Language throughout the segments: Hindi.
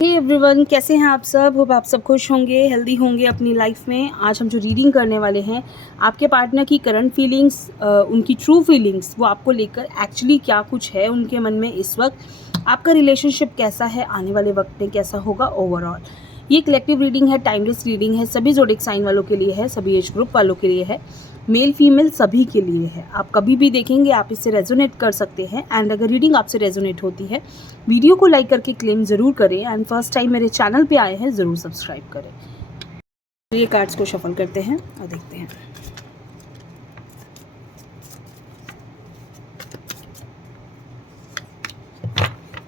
हे एवरीवन, कैसे हैं आप सब। होप आप सब खुश होंगे, हेल्दी होंगे अपनी लाइफ में। आज हम जो रीडिंग करने वाले हैं, आपके पार्टनर की करंट फीलिंग्स, उनकी ट्रू फीलिंग्स, वो आपको लेकर एक्चुअली क्या कुछ है उनके मन में इस वक्त, आपका रिलेशनशिप कैसा है, आने वाले वक्त में कैसा होगा ओवरऑल। ये कलेक्टिव रीडिंग है, टाइमलेस रीडिंग है, सभी ज़ोडिएक साइन वालों के लिए है, सभी एज ग्रुप वालों के लिए है, मेल फीमेल सभी के लिए है। आप कभी भी देखेंगे, आप इससे रेजोनेट कर सकते हैं। एंड अगर रीडिंग आपसे रेजोनेट होती है, वीडियो को लाइक करके क्लेम ज़रूर करें। एंड फर्स्ट टाइम मेरे चैनल पे आए हैं, ज़रूर सब्सक्राइब करें। ये कार्ड्स को शफल करते हैं और देखते हैं।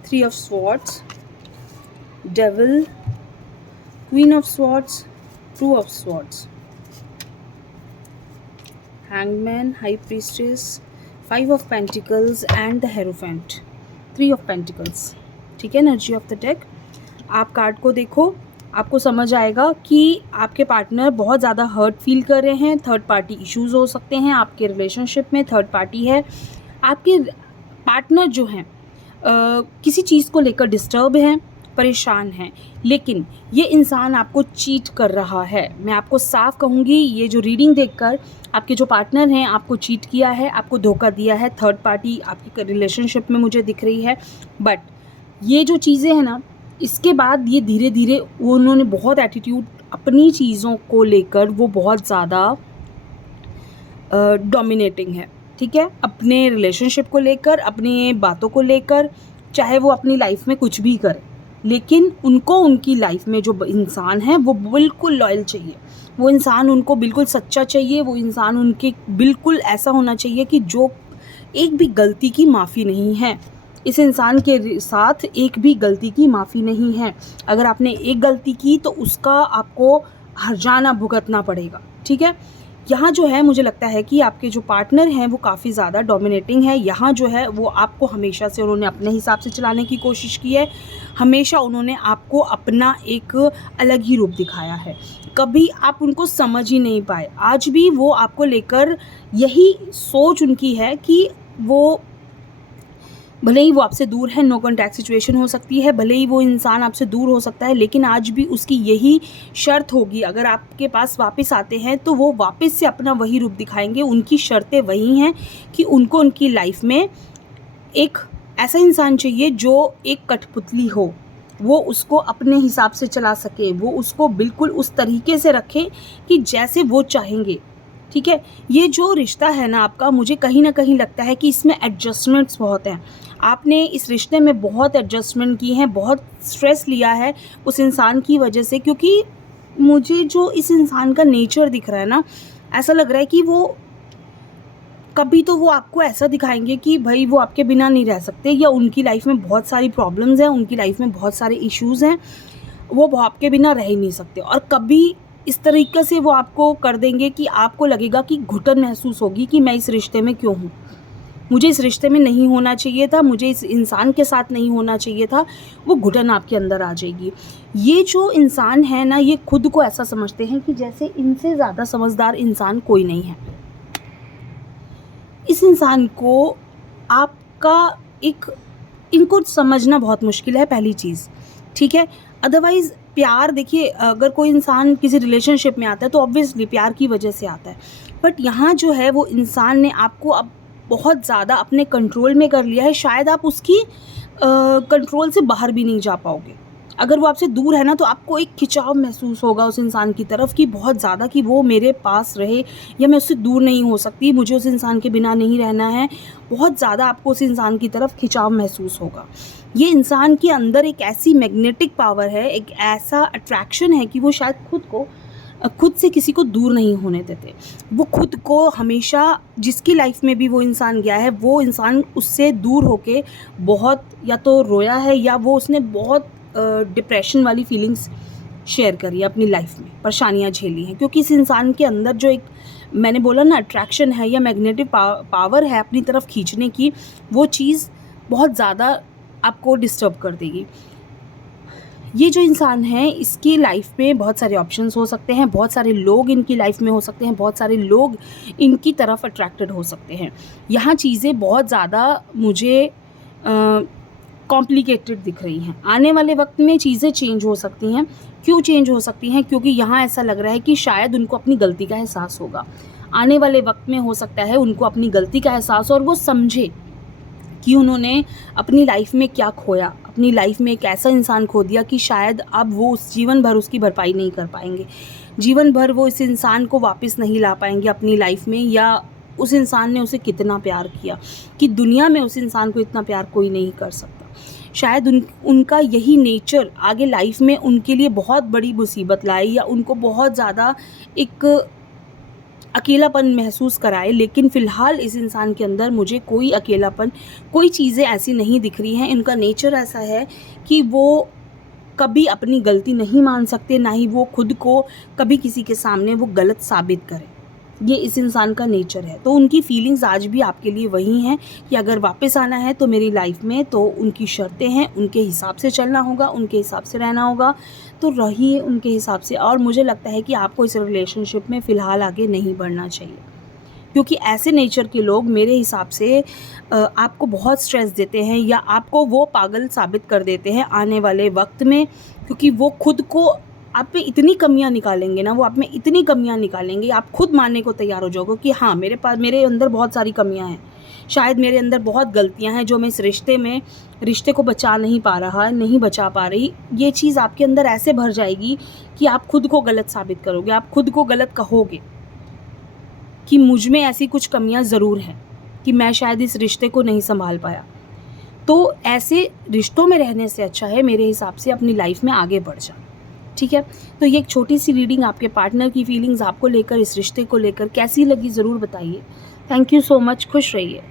Three of swords, devil, queen of swords, two of swords, hangman, high priestess, five of pentacles and the hierophant, three of pentacles. ठीक है, एनर्जी ऑफ द डेक। आप कार्ड को देखो, आपको समझ आएगा कि आपके पार्टनर बहुत ज़्यादा हर्ट फील कर रहे हैं। थर्ड पार्टी इश्यूज़ हो सकते हैं आपके रिलेशनशिप में, थर्ड पार्टी है। आपके पार्टनर जो हैं किसी चीज़ को लेकर डिस्टर्ब हैं, परेशान हैं, लेकिन ये इंसान आपको चीट कर रहा है। मैं आपको साफ कहूँगी, ये जो रीडिंग देखकर आपके जो पार्टनर हैं आपको चीट किया है, आपको धोखा दिया है। थर्ड पार्टी आपकी रिलेशनशिप में मुझे दिख रही है। बट ये जो चीज़ें हैं ना, इसके बाद ये धीरे धीरे वो उन्होंने बहुत एटीट्यूड अपनी चीज़ों को लेकर, वो बहुत ज़्यादा डोमिनेटिंग है। ठीक है, अपने रिलेशनशिप को लेकर, अपनी बातों को लेकर, चाहे वो अपनी लाइफ में कुछ भी करे, लेकिन उनको उनकी लाइफ में जो इंसान है वो बिल्कुल लॉयल चाहिए। वो इंसान उनको बिल्कुल सच्चा चाहिए। वो इंसान उनके बिल्कुल ऐसा होना चाहिए कि जो एक भी गलती की माफ़ी नहीं है। इस इंसान के साथ एक भी गलती की माफ़ी नहीं है। अगर आपने एक गलती की तो उसका आपको हर्जाना भुगतना पड़ेगा। ठीक है, यहाँ जो है मुझे लगता है कि आपके जो पार्टनर हैं वो काफ़ी ज़्यादा डोमिनेटिंग है। यहाँ जो है वो आपको हमेशा से उन्होंने अपने हिसाब से चलाने की कोशिश की है। हमेशा उन्होंने आपको अपना एक अलग ही रूप दिखाया है। कभी आप उनको समझ ही नहीं पाए। आज भी वो आपको लेकर यही सोच उनकी है कि वो भले ही वो आपसे दूर है, नो कॉन्टैक्ट सिचुएशन हो सकती है, भले ही वो इंसान आपसे दूर हो सकता है, लेकिन आज भी उसकी यही शर्त होगी। अगर आपके पास वापस आते हैं तो वो वापस से अपना वही रूप दिखाएंगे। उनकी शर्तें वही हैं कि उनको उनकी लाइफ में एक ऐसा इंसान चाहिए जो एक कठपुतली हो, वो उसको अपने हिसाब से चला सके, वो उसको बिल्कुल उस तरीके से रखे कि जैसे वो चाहेंगे। ठीक है, ये जो रिश्ता है ना आपका, मुझे कहीं ना कहीं लगता है कि इसमें एडजस्टमेंट्स बहुत हैं। आपने इस रिश्ते में बहुत एडजस्टमेंट की हैं, बहुत स्ट्रेस लिया है उस इंसान की वजह से। क्योंकि मुझे जो इस इंसान का नेचर दिख रहा है ना, ऐसा लग रहा है कि वो कभी तो वो आपको ऐसा दिखाएंगे कि भाई वो आपके बिना नहीं रह सकते, या उनकी लाइफ में बहुत सारी प्रॉब्लम्स हैं, उनकी लाइफ में बहुत सारे इश्यूज़ हैं, वो आपके बिना रह ही नहीं सकते। और कभी इस तरीके से वो आपको कर देंगे कि आपको लगेगा कि घुटन महसूस होगी कि मैं इस रिश्ते में क्यों हूँ, मुझे इस रिश्ते में नहीं होना चाहिए था, मुझे इस इंसान के साथ नहीं होना चाहिए था। वो घुटन आपके अंदर आ जाएगी। ये जो इंसान है ना, ये खुद को ऐसा समझते हैं कि जैसे इनसे ज़्यादा समझदार इंसान कोई नहीं है। इस इंसान को आपका एक इनको समझना बहुत मुश्किल है, पहली चीज़। ठीक है, अदरवाइज़ प्यार, देखिए अगर कोई इंसान किसी रिलेशनशिप में आता है तो ऑब्वियसली प्यार की वजह से आता है। बट यहाँ जो है वो इंसान ने आपको अब बहुत ज़्यादा अपने कंट्रोल में कर लिया है। शायद आप उसकी कंट्रोल से बाहर भी नहीं जा पाओगे। अगर वो आपसे दूर है ना, तो आपको एक खिंचाव महसूस होगा उस इंसान की तरफ कि बहुत ज़्यादा, कि वो मेरे पास रहे, या मैं उससे दूर नहीं हो सकती, मुझे उस इंसान के बिना नहीं रहना है। बहुत ज़्यादा आपको उस इंसान की तरफ खिंचाव महसूस होगा। ये इंसान के अंदर एक ऐसी मैग्नेटिक पावर है, एक ऐसा अट्रैक्शन है कि वो शायद खुद से किसी को दूर नहीं होने देते। वो खुद को हमेशा, जिसकी लाइफ में भी वो इंसान गया है, वो इंसान उससे दूर होके बहुत या तो रोया है, या वो उसने बहुत डिप्रेशन वाली फीलिंग्स शेयर करी है अपनी लाइफ में, परेशानियाँ झेली हैं। क्योंकि इस इंसान के अंदर जो एक, मैंने बोला ना, अट्रैक्शन है या मैग्नेटिक पावर है अपनी तरफ खींचने की, वो चीज़ बहुत ज़्यादा आपको डिस्टर्ब कर देगी। ये जो इंसान है, इसकी लाइफ में बहुत सारे ऑप्शंस हो सकते हैं, बहुत सारे लोग इनकी लाइफ में हो सकते हैं, बहुत सारे लोग इनकी तरफ अट्रैक्टेड हो सकते हैं। यहाँ चीज़ें बहुत ज़्यादा मुझे कॉम्प्लिकेटेड दिख रही हैं। आने वाले वक्त में चीज़ें चेंज हो सकती हैं। क्यों चेंज हो सकती हैं? क्योंकि यहाँ ऐसा लग रहा है कि शायद उनको अपनी गलती का एहसास होगा। आने वाले वक्त में हो सकता है उनको अपनी गलती का एहसास हो और वो समझे कि उन्होंने अपनी लाइफ में क्या खोया, अपनी लाइफ में एक ऐसा इंसान खो दिया कि शायद अब वो उस जीवन भर उसकी भरपाई नहीं कर पाएंगे, जीवन भर वो इस इंसान को वापस नहीं ला पाएंगे अपनी लाइफ में, या उस इंसान ने उसे कितना प्यार किया कि दुनिया में उस इंसान को इतना प्यार कोई नहीं कर सकता। शायद उनका यही नेचर आगे लाइफ में उनके लिए बहुत बड़ी मुसीबत लाए या उनको बहुत ज़्यादा एक अकेलापन महसूस कराए, लेकिन फ़िलहाल इस इंसान के अंदर मुझे कोई अकेलापन, कोई चीज़ें ऐसी नहीं दिख रही हैं। इनका नेचर ऐसा है कि वो कभी अपनी गलती नहीं मान सकते, ना ही वो खुद को कभी किसी के सामने वो गलत साबित करें। ये इस इंसान का नेचर है। तो उनकी फीलिंग्स आज भी आपके लिए वही हैं कि अगर वापस आना है तो मेरी लाइफ में, तो उनकी शर्तें हैं, उनके हिसाब से चलना होगा, उनके हिसाब से रहना होगा, तो रहिए उनके हिसाब से। और मुझे लगता है कि आपको इस रिलेशनशिप में फ़िलहाल आगे नहीं बढ़ना चाहिए, क्योंकि ऐसे नेचर के लोग मेरे हिसाब से आपको बहुत स्ट्रेस देते हैं या आपको वो पागल साबित कर देते हैं आने वाले वक्त में, क्योंकि वो खुद को आप में इतनी कमियां निकालेंगे ना, वो आप में इतनी कमियां निकालेंगे, आप खुद मानने को तैयार हो जाओगे कि हाँ मेरे अंदर बहुत सारी कमियां हैं, शायद मेरे अंदर बहुत गलतियां हैं जो मैं इस रिश्ते को नहीं बचा पा रही। ये चीज़ आपके अंदर ऐसे भर जाएगी कि आप खुद को गलत साबित करोगे, आप खुद को गलत कहोगे कि मुझ में ऐसी कुछ कमियां ज़रूर हैं कि मैं शायद इस रिश्ते को नहीं संभाल पाया। तो ऐसे रिश्तों में रहने से अच्छा है मेरे हिसाब से अपनी लाइफ में आगे बढ़ जाना। ठीक है, तो ये एक छोटी सी रीडिंग आपके पार्टनर की फीलिंग्स आपको लेकर, इस रिश्ते को लेकर कैसी लगी ज़रूर बताइए। थैंक यू सो मच, खुश रहिए।